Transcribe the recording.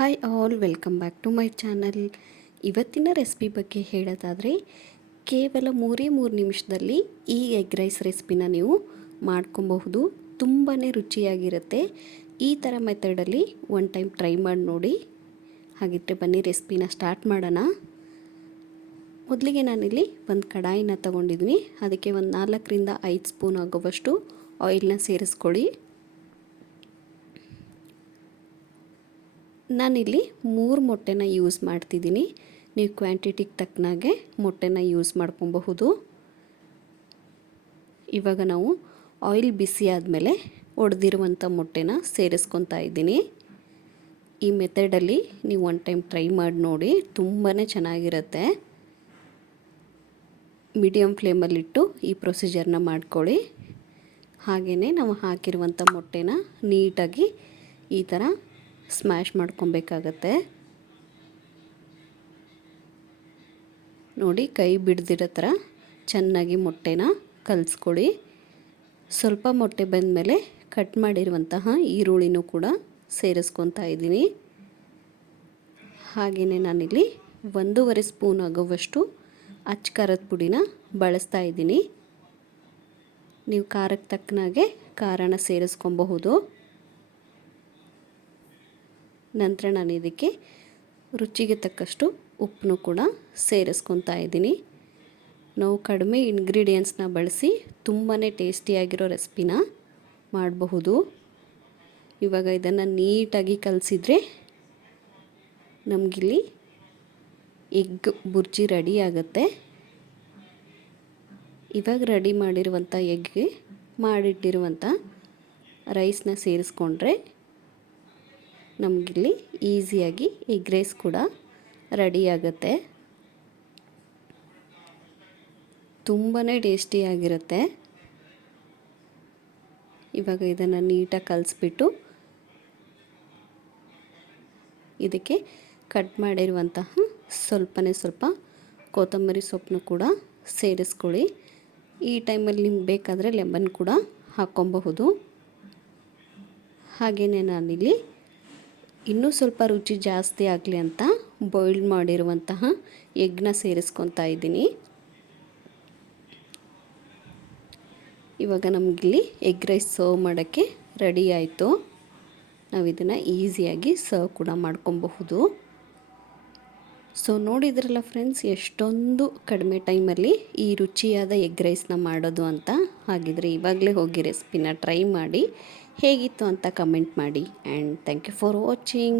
Hi all, welcome back to my channel. ಇವತ್ತಿನ recipe ಬಗ್ಗೆ ಹೇಳೋದಾದರೆ ಕೇವಲ 3 ನಿಮಿಷದಲ್ಲಿ ಈ ಎಗ್ ರೈಸ್ ರೆಸಿಪಿನ ನೀವು ಮಾಡ್ಕೊಬಹುದು. ತುಂಬಾ ರುಚಿಯಾಗಿರುತ್ತೆ. ಈ ಥರ ಮೆಥಡಲ್ಲಿ ಒನ್ ಟೈಮ್ ಟ್ರೈ ಮಾಡಿ ನೋಡಿ. ಹಾಗಿದ್ರೆ ಬನ್ನಿ ರೆಸಿಪಿನ ಸ್ಟಾರ್ಟ್ ಮಾಡೋಣ. ಮೊದಲಿಗೆ ನಾನಿಲ್ಲಿ ಒಂದು ಕಡಾಯಿನ ತೊಗೊಂಡಿದ್ದೀನಿ. ಅದಕ್ಕೆ ಒಂದು 4ರಿಂದ 5 ಸ್ಪೂನ್ ಆಗುವಷ್ಟು ಆಯಿಲ್ನ ಸೇರಿಸ್ಕೊಳ್ಳಿ. ನಾನಿಲ್ಲಿ 3 ಮೊಟ್ಟೆನ ಯೂಸ್ ಮಾಡ್ತಿದ್ದೀನಿ. ನೀವು ಕ್ವಾಂಟಿಟಿಗೆ ತಕ್ಕನಾಗೆ ಮೊಟ್ಟೆನ ಯೂಸ್ ಮಾಡ್ಕೊಬಹುದು. ಇವಾಗ ನಾವು ಆಯಿಲ್ ಬಿಸಿ ಆದಮೇಲೆ ಒಡೆದಿರುವಂಥ ಮೊಟ್ಟೆನ ಸೇರಿಸ್ಕೊತಾ ಇದ್ದೀನಿ. ಈ ಮೆಥಡಲ್ಲಿ ನೀವು ಒನ್ ಟೈಮ್ ಟ್ರೈ ಮಾಡಿ ನೋಡಿ, ತುಂಬಾ ಚೆನ್ನಾಗಿರುತ್ತೆ. ಮೀಡಿಯಮ್ ಫ್ಲೇಮಲ್ಲಿಟ್ಟು ಈ ಪ್ರೊಸೀಜರ್ನ ಮಾಡ್ಕೊಳ್ಳಿ. ಹಾಗೆಯೇ ನಾವು ಹಾಕಿರುವಂಥ ಮೊಟ್ಟೆನ ನೀಟಾಗಿ ಈ ಥರ ಸ್ಮ್ಯಾಶ್ ಮಾಡ್ಕೊಬೇಕಾಗತ್ತೆ. ನೋಡಿ, ಕೈ ಬಿಡ್ದಿರೋ ಥರ ಚೆನ್ನಾಗಿ ಮೊಟ್ಟೆನ ಕಲಿಸ್ಕೊಳ್ಳಿ. ಸ್ವಲ್ಪ ಮೊಟ್ಟೆ ಬಂದಮೇಲೆ ಕಟ್ ಮಾಡಿರುವಂತಹ ಈರುಳ್ಳಿನೂ ಕೂಡ ಸೇರಿಸ್ಕೊತಾ ಇದ್ದೀನಿ. ಹಾಗೆಯೇ ನಾನಿಲ್ಲಿ 1.5 ಸ್ಪೂನ್ ಆಗುವಷ್ಟು ಅಚ್ಚ ಖಾರದ ಪುಡಿನ ಬಳಸ್ತಾ ಇದ್ದೀನಿ. ನೀವು ಖಾರಕ್ಕೆ ತಕ್ಕನಾಗೆ ಖಾರನ ಸೇರಿಸ್ಕೊಬಹುದು. ನಂತರ ನಾನು ಇದಕ್ಕೆ ರುಚಿಗೆ ತಕ್ಕಷ್ಟು ಉಪ್ಪನ್ನು ಕೂಡ ಸೇರಿಸ್ಕೊತಾ ಇದ್ದೀನಿ. ನಾವು ಕಡಿಮೆ ಇಂಗ್ರೀಡಿಯೆಂಟ್ಸ್ನ ಬಳಸಿ ತುಂಬಾ ಟೇಸ್ಟಿಯಾಗಿರೋ ರೆಸಿಪಿನ ಮಾಡಬಹುದು. ಇವಾಗ ಇದನ್ನು ನೀಟಾಗಿ ಕಲಸಿದ್ರೆ ನಮಗಿಲ್ಲಿ ಎಗ್ ಬುರ್ಜಿ ರೆಡಿ ಆಗುತ್ತೆ. ಇವಾಗ ರೆಡಿ ಮಾಡಿರುವಂಥ ಎಗ್ಗೆ ಮಾಡಿಟ್ಟಿರುವಂಥ ರೈಸ್ನ ಸೇರಿಸ್ಕೊಂಡ್ರೆ ನಮಗಿಲ್ಲಿ ಈಸಿಯಾಗಿ ಎಗ್ ರೈಸ್ ಕೂಡ ರೆಡಿ ಆಗುತ್ತೆ. ತುಂಬಾ ಟೇಸ್ಟಿಯಾಗಿರುತ್ತೆ. ಇವಾಗ ಇದನ್ನು ನೀಟಾಗಿ ಕಲಿಸ್ಬಿಟ್ಟು ಇದಕ್ಕೆ ಕಟ್ ಮಾಡಿರುವಂತಹ ಸ್ವಲ್ಪ ಕೊತ್ತಂಬರಿ ಸೊಪ್ಪನ್ನು ಕೂಡ ಸೇರಿಸ್ಕೊಳ್ಳಿ. ಈ ಟೈಮಲ್ಲಿ ನಿಮ್ಗೆ ಬೇಕಾದರೆ ಲೆಮನ್ ಕೂಡ ಹಾಕ್ಕೊಬಹುದು. ಹಾಗೆಯೇ ನಾನಿಲ್ಲಿ ಇನ್ನೂ ಸ್ವಲ್ಪ ರುಚಿ ಜಾಸ್ತಿ ಆಗಲಿ ಅಂತ ಬಾಯ್ಲ್ ಮಾಡಿರುವಂತಹ ಎಗ್ನ ಸೇರಿಸ್ಕೊತಾ ಇದ್ದೀನಿ. ಇವಾಗ ನಮಗಿಲ್ಲಿ ಎಗ್ ರೈಸ್ ಸರ್ವ್ ಮಾಡೋಕ್ಕೆ ರೆಡಿ ಆಯಿತು. ನಾವು ಇದನ್ನು ಈಸಿಯಾಗಿ ಸರ್ವ್ ಕೂಡ ಮಾಡ್ಕೊಬಹುದು. ಸೊ ನೋಡಿದ್ರಲ್ಲ ಫ್ರೆಂಡ್ಸ್, ಎಷ್ಟೊಂದು ಕಡಿಮೆ ಟೈಮಲ್ಲಿ ಈ ರುಚಿಯಾದ ಎಗ್ ರೈಸ್ನ ಮಾಡೋದು ಅಂತ. ಹಾಗಿದ್ರೆ ಇವಾಗಲೇ ಹೋಗಿ ರೆಸಿಪಿನ ಟ್ರೈ ಮಾಡಿ ಹೇಗಿತ್ತು ಅಂತ ಕಮೆಂಟ್ ಮಾಡಿ. And thank you for watching.